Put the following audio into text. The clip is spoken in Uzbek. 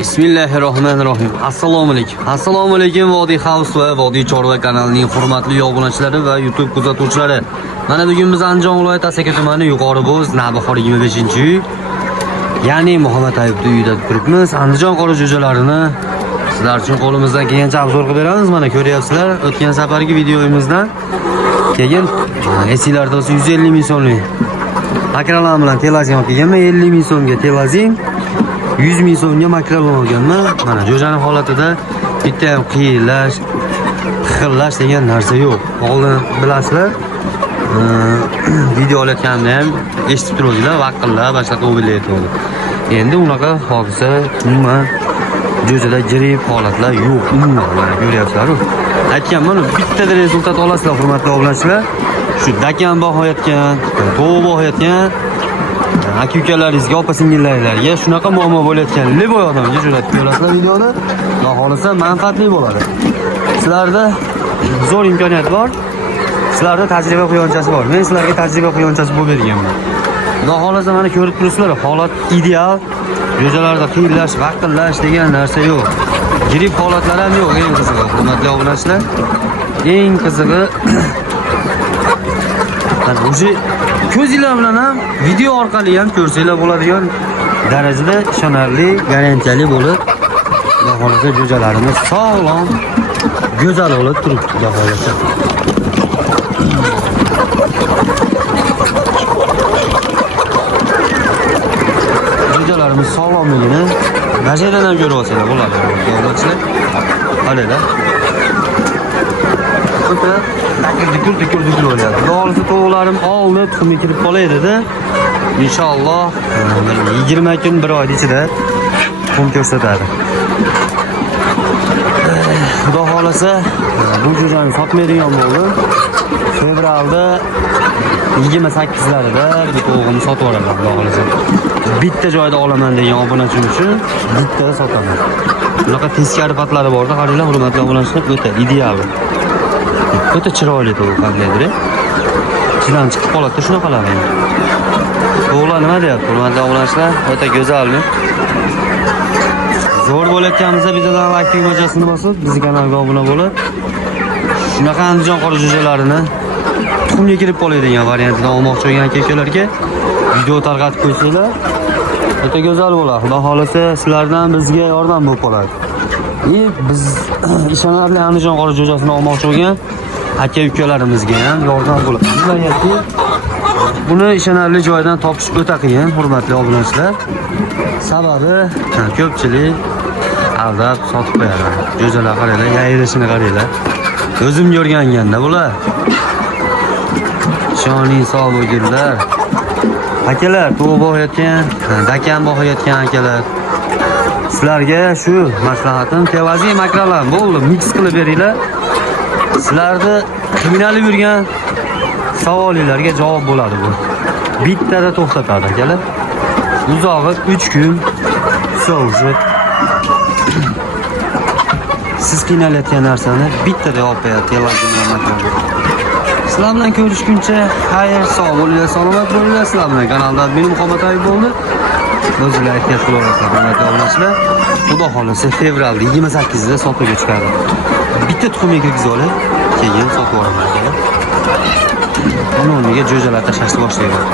Bismillahirrohmanirrohim. Assalomu alaykum Vodiy House va Vodiy Chorva kanalining hurmatli obunachilari va YouTube kuzatuvchilari. Mana bugun biz Andijon viloyati Asaka tumani Yuqori Bo'z, Navbahor 25-uy, ya'ni Muhammad Ayubning uyida turibmiz. Andijon qora jo'jalarini sizlar uchun qo'limizdan kelgancha obzor qilib beramiz. Mana ko'ryapsizlar, o'tgan safargi videoyimizdan keyin esinglarda bo'lsa 150 ming so'mlik makralar bilan telazin olib kelganman. 50 ming so'mga telazin, 100 ming so'mga makralon olganman. Mana jo'jani holatida bitta ham qiyillash, xillash degan narsa yo'q. Oldin bilasizlar, video olayotganda ham eshitib turuvdilar, vaqillar, boshqa o'bilayotdi. Endi unaqa hodisa umuman jo'jada jirib holatlar yo'q. Umuman ko'ryapsizlar-ku. Aytganman, bittada rezultat olasizlar, hurmatli obunachilar. Shu dakan boqayotgan, to'g'ri boqayotgan aka-ukalaringizga, opa-singillaringizga shunaqa muammo bo'layotgan liboy odamga jo'natib ko'rasizlar videoni. Xudo xolasa manfaatli bo'ladi. Sizlarda zo'r imkoniyat bor. Sizlarda tajriba quyonchasi bor. Men sizlarga tajriba quyonchasi bo'lib berganman. Xudo xolasa mana ko'rib turibsizlar, holat ideal. Jo'jalarda qiyillash, vaqillash degan narsa yo'q. Girib holatlar ham yo'q. Eng qizig'i, hurmatli obunachilar, eng qizig'i o'zi ko'zinglar bilan ham, video orqali ham ko'rsanglar bo'ladigan darajada ishonarli, garantiyali bo'lib, xudo xolasa jo'jalarimiz sog'lom, go'zal bo'lib turibdi, xudo xolasa. Jo'jalarimiz sog'lomligini bajadan ham ko'rib olsalar bo'ladi, xudo xolasa. Qaranglar. Dikur o'ynadi. Xudo xolasa to'g'larim oldi, tuxumga kirib qolaydi-da. Inshaalloh 20 kun, 1 oy ichida tuxum ko'rsatadi. Xudo xolasa bu jo'jani sotmaydigan bo'ldim. Fevralda 28larida bu to'g'rini sotib yuboraman, xudo xolasa. Bitta joyda olaman degan obunachim uchun bittada sotaman. Bunaqa teskari patlari borda, qaranglar, hurmatli obunachilar, o'ta ideal. O'ta chiroyli to'g'ri qandaydir. Ichidan chiqib qoladi shunaqalar. To'g'ri nima deyapti, hurmatli obunachilar? O'ta go'zalmi? Zo'r bo'layotganimizda bittadan like tugmachasini bosib, bizning kanalga obuna bo'lib, shunaqa Andijon qora jo'jalarini tuxumga kirib qoladigan variantida olmoqchi bo'lgan aka-ukalarga video tarqatib qo'ysanglar, o'ta go'zal bo'ladi. Xudo xolasa sizlardan bizga yordam bo'lib qoladi. Biz ishonarli Andijon qora jo'jasini olmoqchi bo'lgan aka-ukalarimizga ham yordam bo'ladi. Bilayapti, buni ishonarli joydan topish o'ta qiyin, hurmatli obunachilar. Sababi ko'pchilik aldab sotib qo'yadi. Jo'jalar qaranglar, yayrashini qaranglar. O'zim ko'rganganda bular. Shoning sog' bo'linglar. Akalar, to'g'ri boqayotgan, dakan boqayotgan akalar. Sizlarga shu maslahatim, tevazi makralar bo'ldi, mix qilib beringlar. Sizlarni qiynalib yurgan savolinglarga javob bo'ladi bu. Bittada to'xtatadi akalar. Uzog'i 3 kun so'zib. Siz qiynalayotgan narsani bittada olib qo'yadi, televizordan makrala. Sizlar bilan ko'rishguncha xayr, sog' bo'linglar, salomat bo'linglar. Sizlar bilan kanalda mening Muhammad Ayub bo'ldi. O'zingizlar ehtiyot qilasizlar, hurmatli obunachilar. Xudo xolasa fevralda 28da sotuvga chiqadi. Bitta tuxumga kirgizib olay, keyin sotib yuboraman. Uni o'rniga jo'jalar tashlashni boshlayman.